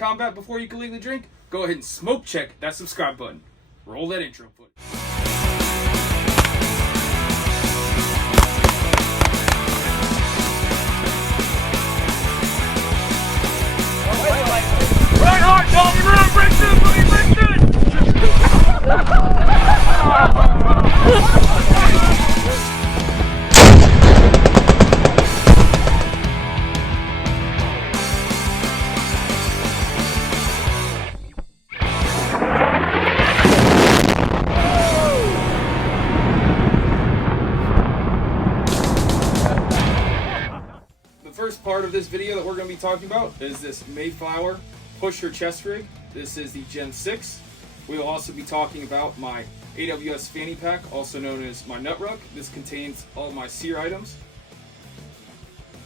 combat before you can legally drink, go ahead and smoke check that subscribe button. Roll that intro footage. Right hard, Tommy! Run! Break through! Break through! The first part of this video that we're going to be talking about is this Mayflower pusher chest rig. This is the Gen 6. We will also be talking about my AWS Fanny pack, also known as my nut rug. This contains all my sear items.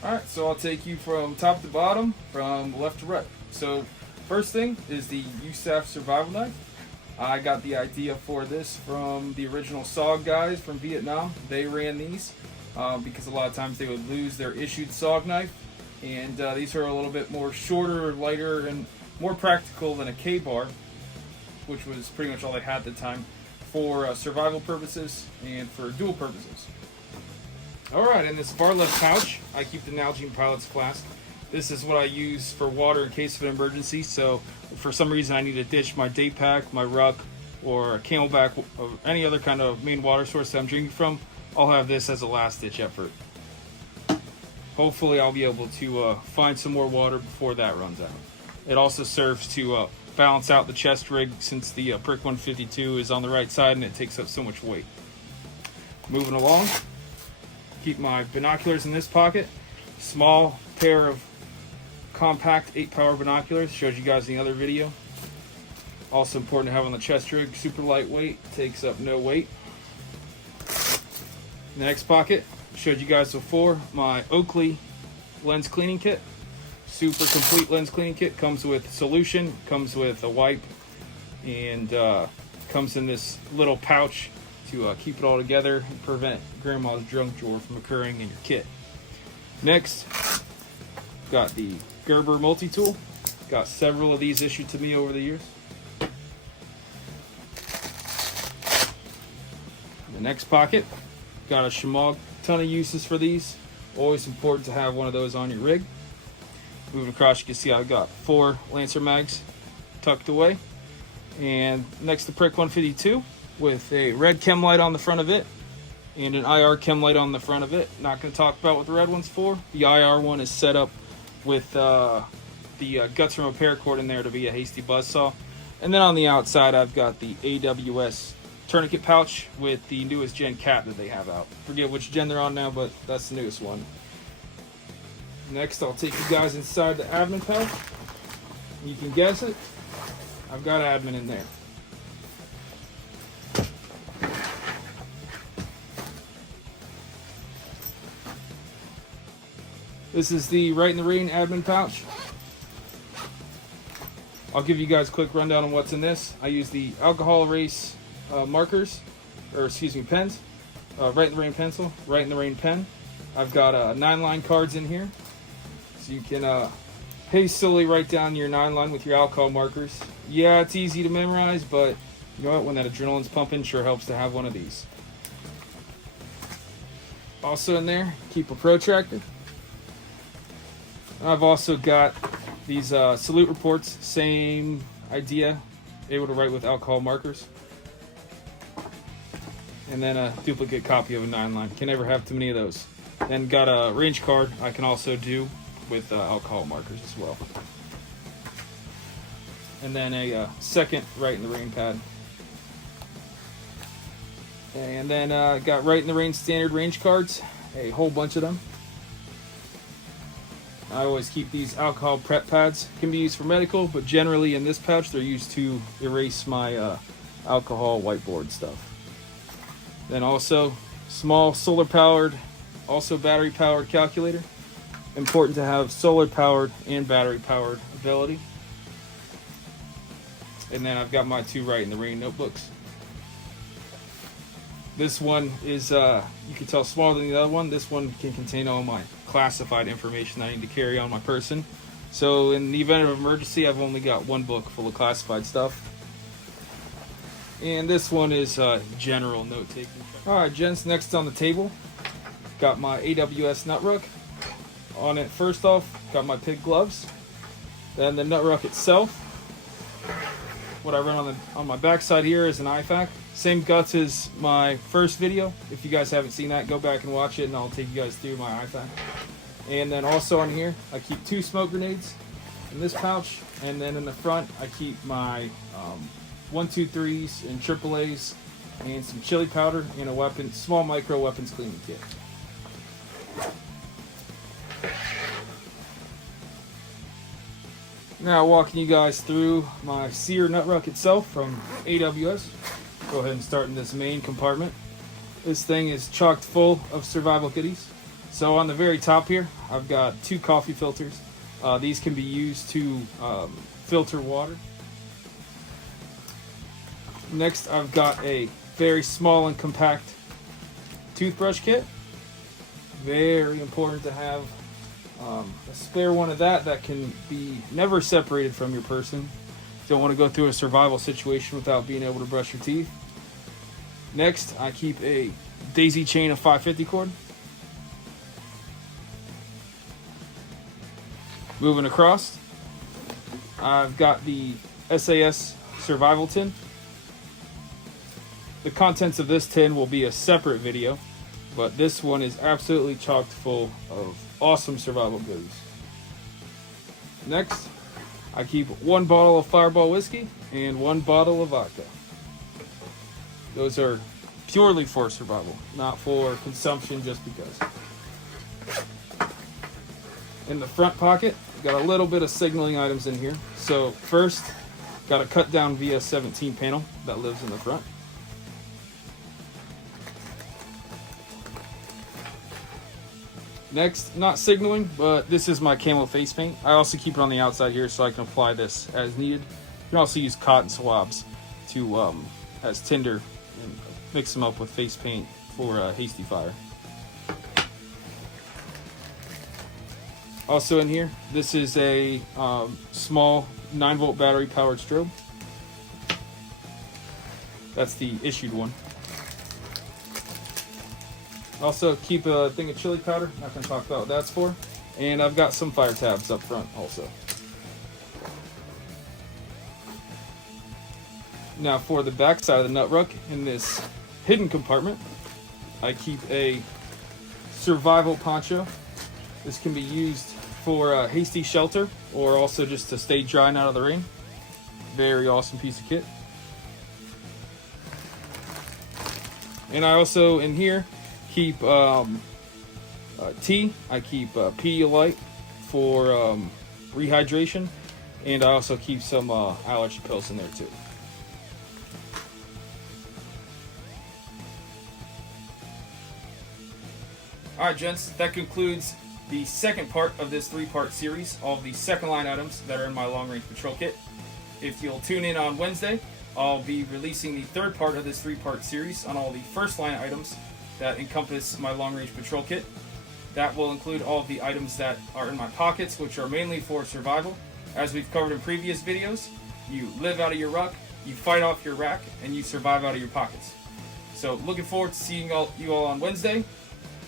Alright, so I'll take you from top to bottom, from left to right. So first thing is the USAF survival knife. I got the idea for this from the original SOG guys from Vietnam. They ran these because a lot of times they would lose their issued SOG knife. And these are a little bit more shorter, lighter, and more practical than a K-bar, which was pretty much all they had at the time, for survival purposes and for dual purposes. Alright, in this far left pouch, I keep the Nalgene Pilot's flask. This is what I use for water in case of an emergency, so if for some reason I need to ditch my day pack, my ruck, or a Camelback, or any other kind of main water source that I'm drinking from, I'll have this as a last ditch effort. Hopefully I'll be able to find some more water before that runs out. It also serves to balance out the chest rig since the Prick 152 is on the right side and it takes up so much weight. Moving along, keep my binoculars in this pocket. Small pair of compact 8-power binoculars, showed you guys in the other video. Also important to have on the chest rig, super lightweight, takes up no weight. In the next pocket, showed you guys before, my Oakley lens cleaning kit. Super complete lens cleaning kit. Comes with solution, comes with a wipe, and comes in this little pouch to keep it all together and prevent grandma's drunk drawer from occurring in your kit. Next, got the Gerber multi-tool. Got several of these issued to me over the years. The next pocket, got a Shimog. Ton of uses for these. Always important to have one of those on your rig. Moving across, you can see I've got 4 Lancer mags tucked away. And next, the Prick 152 with a red chem light on the front of it and an IR chem light on the front of it. Not going to talk about what the red one's for. The IR one is set up with the guts from a paracord in there to be a hasty buzzsaw. And then on the outside, I've got the AWS tourniquet pouch with the newest gen cap that they have out. Forget which gen they're on now, but that's the newest one. Next, I'll take you guys inside the admin pouch. You can guess it. I've got admin in there. This is the Right in the Rain admin pouch. I'll give you guys a quick rundown on what's in this. I use the alcohol erase markers, or excuse me, pens. Right in the Rain pencil, Right in the Rain pen. I've got 9-line cards in here, so you can hastily write down your 9-line with your alcohol markers. Yeah, it's easy to memorize, but you know what? When that adrenaline's pumping, sure helps to have one of these. Also in there, keep a protractor. I've also got these salute reports, same idea, able to write with alcohol markers. And then a duplicate copy of a 9-line. Can never have too many of those. And got a range card I can also do with alcohol markers as well. And then a second Right in the Rain pad. And then got Right in the Rain standard range cards, a whole bunch of them. I always keep these alcohol prep pads. Can be used for medical, but generally in this pouch they're used to erase my alcohol whiteboard stuff. Then also small solar powered, also battery powered calculator. Important to have solar powered and battery powered ability. And then I've got my 2 Right in the Rain notebooks. This one is, you can tell, smaller than the other one. This one can contain all my classified information I need to carry on my person. So in the event of emergency, I've only got one book full of classified stuff. And this one is general note taking. Alright gents, next on the table, got my AWS nut ruck. On it, first off, got my pig gloves. Then the nut ruck itself. What I run on my backside here is an IFAC. Same guts as my first video. If you guys haven't seen that, go back and watch it and I'll take you guys through my IFAC. And then also on here, I keep 2 smoke grenades in this pouch. And then in the front, I keep my 123s and AAAs and some chili powder and a small micro weapons cleaning kit. Now walking you guys through my Sear nut ruck itself from AWS. Go ahead and start in this main compartment. This thing is chocked full of survival goodies. So on the very top here, I've got 2 coffee filters. These can be used to filter water. Next, I've got a very small and compact toothbrush kit. Very important to have a spare one of that can be never separated from your person. Don't want to go through a survival situation without being able to brush your teeth. Next, I keep a daisy chain of 550 cord. Moving across, I've got the SAS survival tin. The contents of this tin will be a separate video, but this one is absolutely chocked full of awesome survival goodies. Next, I keep 1 bottle of Fireball whiskey and 1 bottle of vodka. Those are purely for survival, not for consumption just because. In the front pocket, got a little bit of signaling items in here. So first, got a cut down VS17 panel that lives in the front. Next, not signaling, but this is my camo face paint. I also keep it on the outside here so I can apply this as needed. You can also use cotton swabs to as tinder and mix them up with face paint for hasty fire. Also in here, this is a small 9-volt battery powered strobe. That's the issued one. Also keep a thing of chili powder. Not gonna talk about what that's for. And I've got some fire tabs up front also. Now for the back side of the nut ruck, in this hidden compartment, I keep a survival poncho. This can be used for hasty shelter or also just to stay dry and out of the rain. Very awesome piece of kit. And I also in here keep tea. I keep Pedialyte for rehydration, and I also keep some allergy pills in there too. Alright gents, that concludes the second part of this 3-part series, all of the second line items that are in my long range patrol kit. If you'll tune in on Wednesday, I'll be releasing the third part of this 3-part series on all the first line items that encompass my long range patrol kit. That will include all of the items that are in my pockets, which are mainly for survival. As we've covered in previous videos, you live out of your ruck, you fight off your rack, and you survive out of your pockets. So looking forward to seeing you all on Wednesday.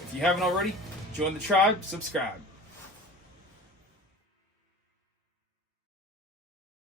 If you haven't already, join the tribe, subscribe.